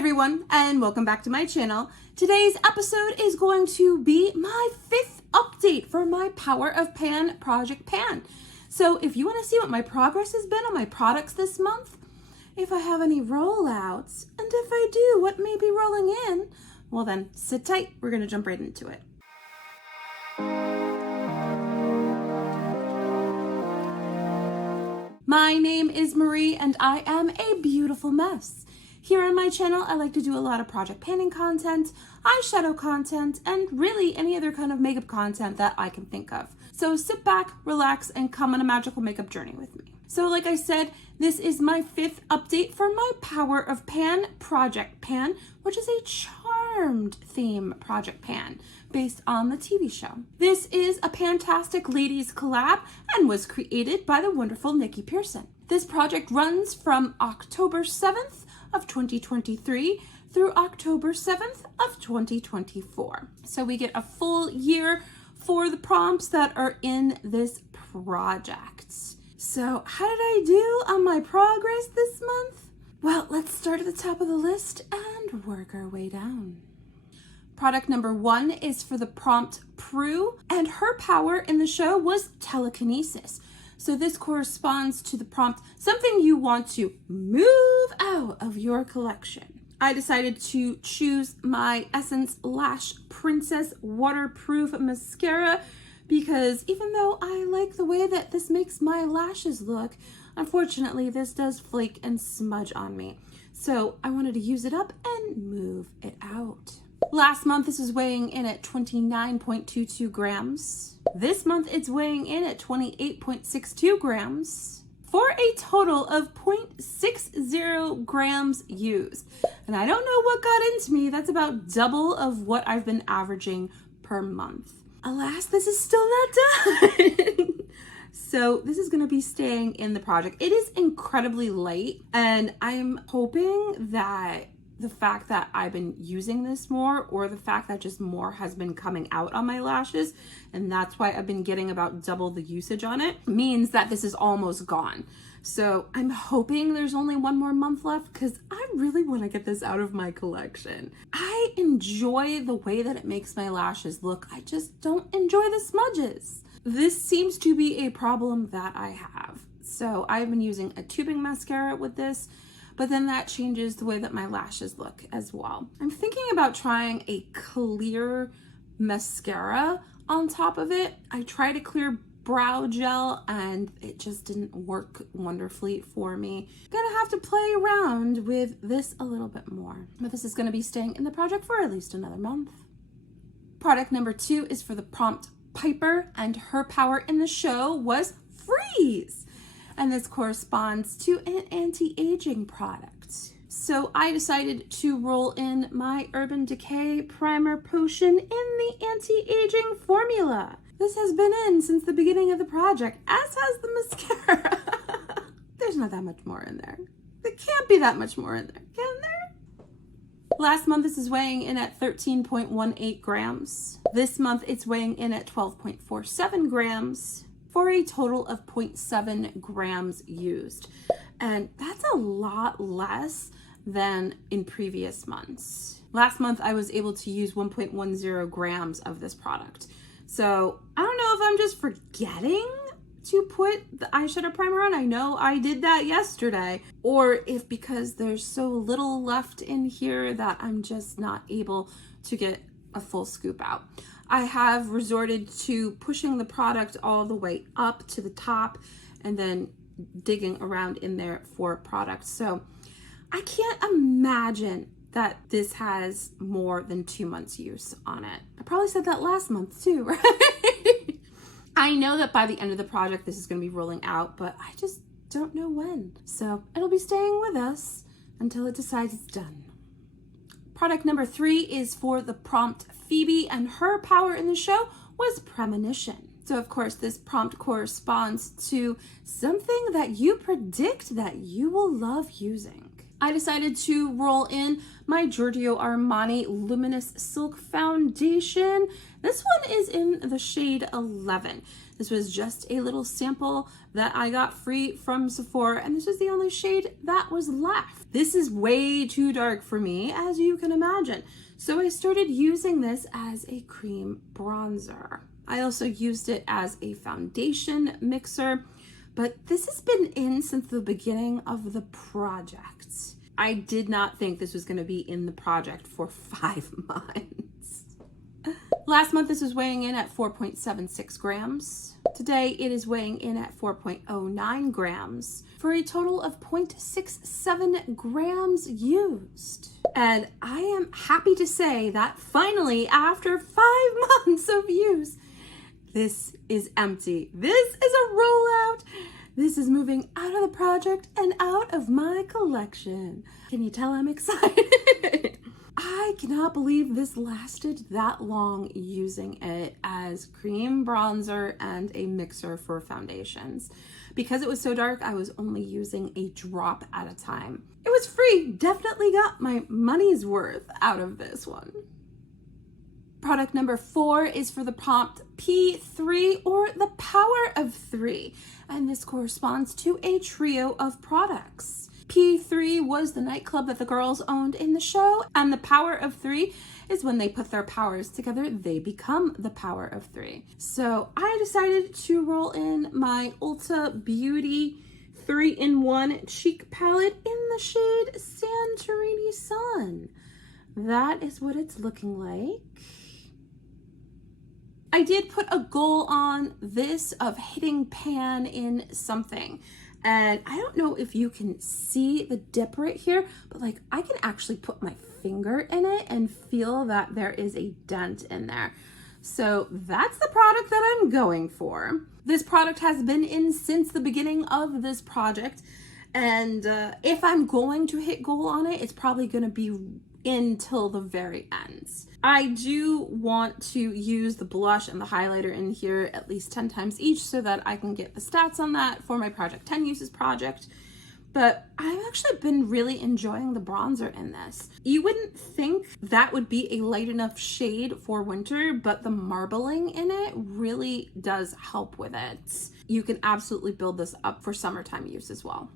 everyone, and welcome back to my channel. Today's episode is going to be my 5th update for my Power of Pan Project Pan. So if you want to see what my progress has been on my products this month, if I have any rollouts, and if I do, what may be rolling in, well then, sit tight. We're going to jump right into it. My name is Marie, and I am a beautiful mess. Here on my channel, I like to do a lot of project panning content, eyeshadow content, and really any other kind of makeup content that I can think of. So sit back, relax, and come on a magical makeup journey with me. So like I said, this is my 5th update for my Power of Pan Project Pan, which is a charmed theme project pan based on the TV show. This is a Pantastic Ladies collab and was created by the wonderful Nikki Pearson. This project runs from October 7th of 2023 through October 7th of 2024. So we get a full year for the prompts that are in this project. So how did I do on my progress this month? Well, let's start at the top of the list and work our way down. Product number 1 is for the prompt Prue, and her power in the show was telekinesis. So this corresponds to the prompt, something you want to move out of your collection. I decided to choose my Essence Lash Princess Waterproof Mascara because even though I like the way that this makes my lashes look, unfortunately this does flake and smudge on me. So I wanted to use it up and move it out. Last month this was weighing in at 29.22 grams. This month it's weighing in at 28.62 grams for a total of 0.60 grams used. And I don't know what got into me. That's about double of what I've been averaging per month. Alas, this is still not done. So this is going to be staying in the project. It is incredibly light, and I'm hoping that the fact that I've been using this more, or the fact that just more has been coming out on my lashes, and that's why I've been getting about double the usage on it, means that this is almost gone. So I'm hoping there's only one more month left because I really want to get this out of my collection. I enjoy the way that it makes my lashes look. I just don't enjoy the smudges. This seems to be a problem that I have. So I've been using a tubing mascara with this, but then that changes the way that my lashes look as well. I'm thinking about trying a clear mascara on top of it. I tried a clear brow gel and it just didn't work wonderfully for me. Gonna have to play around with this a little bit more, but this is gonna be staying in the project for at least another month. Product number 2 is for the prompt Piper, and her power in the show was freeze. And this corresponds to an anti-aging product. So I decided to roll in my Urban Decay Primer Potion in the anti-aging formula. This has been in since the beginning of the project, as has the mascara. There's not that much more in there. There can't be that much more in there, can there? Last month this is weighing in at 13.18 grams. This month it's weighing in at 12.47 grams. For a total of 0.7 grams used. And that's a lot less than in previous months. Last month, I was able to use 1.10 grams of this product. So I don't know if I'm just forgetting to put the eyeshadow primer on. I know I did that yesterday. Or if because there's so little left in here that I'm just not able to get a full scoop out. I have resorted to pushing the product all the way up to the top and then digging around in there for product. So I can't imagine that this has more than 2 months use on it. I probably said that last month too, right? I know that by the end of the project, this is going to be rolling out, but I just don't know when. So it'll be staying with us until it decides it's done. Product number 3 is for the prompt Phoebe, and her power in the show was premonition. So of course this prompt corresponds to something that you predict that you will love using. I decided to roll in my Giorgio Armani Luminous Silk Foundation. This one is in the shade 11. This was just a little sample that I got free from Sephora, and this was the only shade that was left. This is way too dark for me, as you can imagine. So I started using this as a cream bronzer. I also used it as a foundation mixer, but this has been in since the beginning of the project. I did not think this was going to be in the project for 5 months. Last month, this was weighing in at 4.76 grams. Today, it is weighing in at 4.09 grams for a total of 0.67 grams used. And I am happy to say that finally, after 5 months of use, this is empty. This is a rollout. This is moving out of the project and out of my collection. Can you tell I'm excited? I cannot believe this lasted that long using it as cream bronzer and a mixer for foundations. Because it was so dark, I was only using a drop at a time. It was free. Definitely got my money's worth out of this one. Product number 4 is for the prompt P3, or the Power of 3, and this corresponds to a trio of products. P3 was the nightclub that the girls owned in the show, and the Power of 3 is when they put their powers together, they become the Power of 3. So I decided to roll in my Ulta Beauty 3-in-1 cheek palette in the shade Santorini Sun. That is what it's looking like. I did put a goal on this of hitting pan in something. And I don't know if you can see the dip right here, but like I can actually put my finger in it and feel that there is a dent in there. So that's the product that I'm going for. This product has been in since the beginning of this project. And if I'm going to hit goal on it, it's probably going to be until the very end. I do want to use the blush and the highlighter in here at least 10 times each so that I can get the stats on that for my Project 10 Uses project. But I've actually been really enjoying the bronzer in this. You wouldn't think that would be a light enough shade for winter, but the marbling in it really does help with it. You can absolutely build this up for summertime use as well.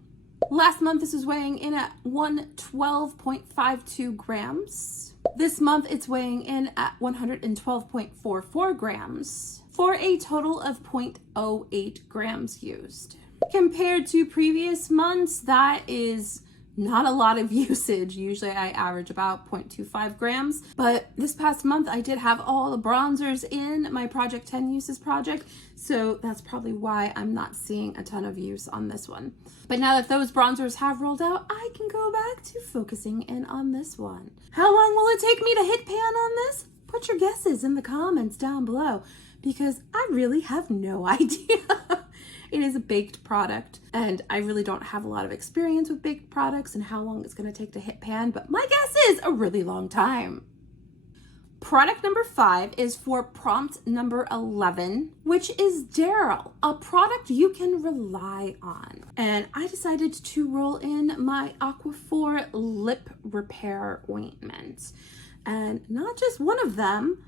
Last month, this was weighing in at 112.52 grams. This month, it's weighing in at 112.44 grams for a total of 0.08 grams used. Compared to previous months, that is not a lot of usage. Usually I average about 0.25 grams, but this past month I did have all the bronzers in my Project 10 Uses project, so that's probably why I'm not seeing a ton of use on this one. But now that those bronzers have rolled out, I can go back to focusing in on this one. How long will it take me to hit pan on this? Put your guesses in the comments down below, because I really have no idea. It is a baked product, and I really don't have a lot of experience with baked products and how long it's going to take to hit pan, but my guess is a really long time. Product number 5 is for prompt number 11, which is Daryl, a product you can rely on. And I decided to roll in my Aquaphor Lip Repair Ointment. And not just one of them,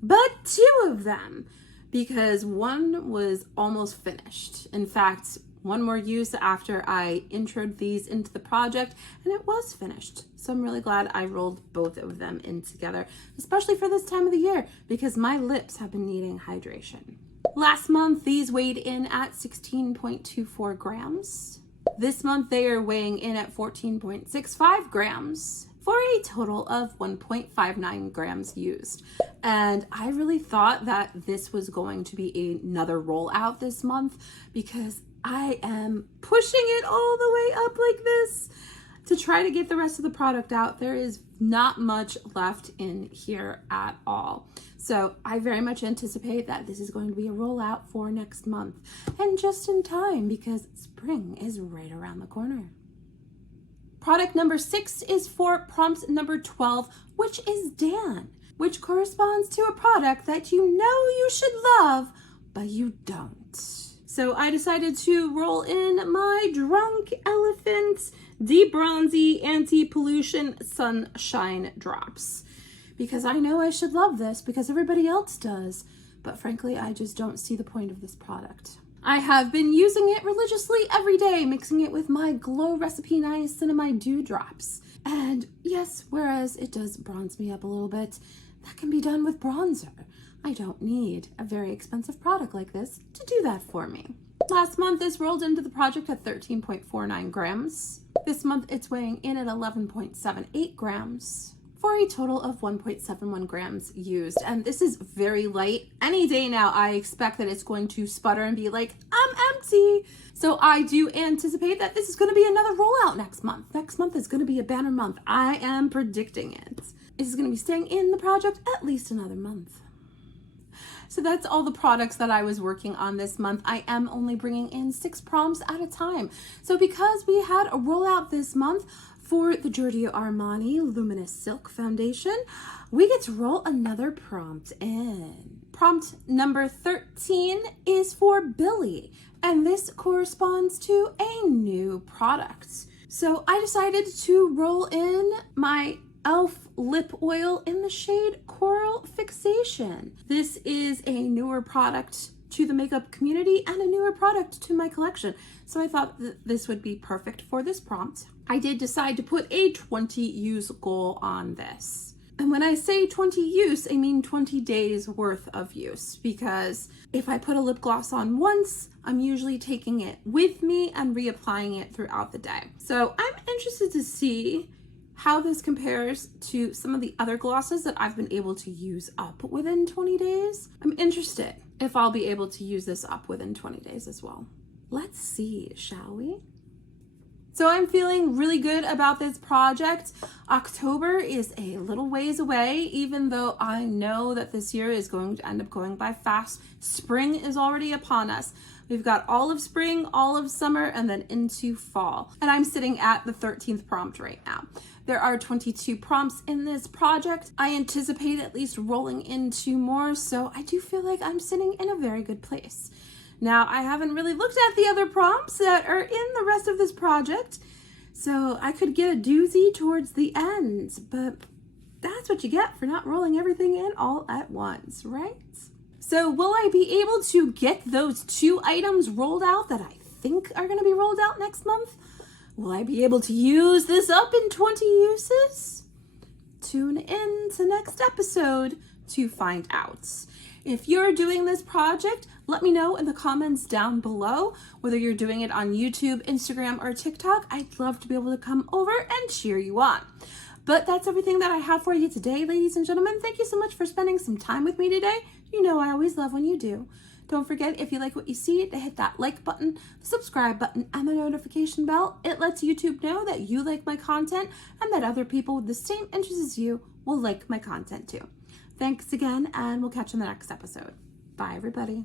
but 2 of them, because one was almost finished. In fact, one more use after I introed these into the project, and it was finished. So I'm really glad I rolled both of them in together, especially for this time of the year, because my lips have been needing hydration. Last month, these weighed in at 16.24 grams. This month, they are weighing in at 14.65 grams. For a total of 1.59 grams used. And I really thought that this was going to be another rollout this month, because I am pushing it all the way up like this to try to get the rest of the product out. There is not much left in here at all. So I very much anticipate that this is going to be a rollout for next month, and just in time, because spring is right around the corner. Product number 6 is for prompt number 12, which is Dan, which corresponds to a product that you know you should love, but you don't. So I decided to roll in my Drunk Elephant De-Bronzy Anti-Pollution Sunshine Drops. Because I know I should love this because everybody else does, but frankly, I just don't see the point of this product. I have been using it religiously every day, mixing it with my Glow Recipe Niacinamide Dew Drops. And yes, whereas it does bronze me up a little bit, that can be done with bronzer. I don't need a very expensive product like this to do that for me. Last month, this rolled into the project at 13.49 grams. This month, it's weighing in at 11.78 grams. For a total of 1.71 grams used. And this is very light. Any day now, I expect that it's going to sputter and be like, I'm empty. So I do anticipate that this is going to be another rollout next month. Next month is going to be a banner month. I am predicting it. This is going to be staying in the project at least another month. So that's all the products that I was working on this month. I am only bringing in 6 prompts at a time. So because we had a rollout this month, for the Giorgio Armani Luminous Silk Foundation, we get to roll another prompt in. Prompt number 13 is for Billy, and this corresponds to a new product. So I decided to roll in my e.l.f. lip oil in the shade Coral Fixation. This is a newer product to the makeup community and a newer product to my collection. So I thought that this would be perfect for this prompt. I did decide to put a 20 use goal on this. And when I say 20 use, I mean 20 days worth of use, because if I put a lip gloss on once, I'm usually taking it with me and reapplying it throughout the day. So I'm interested to see how this compares to some of the other glosses that I've been able to use up within 20 days. I'm interested if I'll be able to use this up within 20 days as well. Let's see, shall we? So I'm feeling really good about this project. October is a little ways away, even though I know that this year is going to end up going by fast. Spring is already upon us. We've got all of spring, all of summer, and then into fall. And I'm sitting at the 13th prompt right now. There are 22 prompts in this project. I anticipate at least rolling into more, so I do feel like I'm sitting in a very good place. Now, I haven't really looked at the other prompts that are in the rest of this project, so I could get a doozy towards the end, but that's what you get for not rolling everything in all at once, right? So will I be able to get those 2 items rolled out that I think are going to be rolled out next month? Will I be able to use this up in 20 uses? Tune in to next episode to find out. If you're doing this project, let me know in the comments down below, whether you're doing it on YouTube, Instagram, or TikTok. I'd love to be able to come over and cheer you on. But that's everything that I have for you today, ladies and gentlemen. Thank you so much for spending some time with me today. You know I always love when you do. Don't forget, if you like what you see, to hit that like button, the subscribe button, and the notification bell. It lets YouTube know that you like my content and that other people with the same interests as you will like my content too. Thanks again, and we'll catch you in the next episode. Bye, everybody.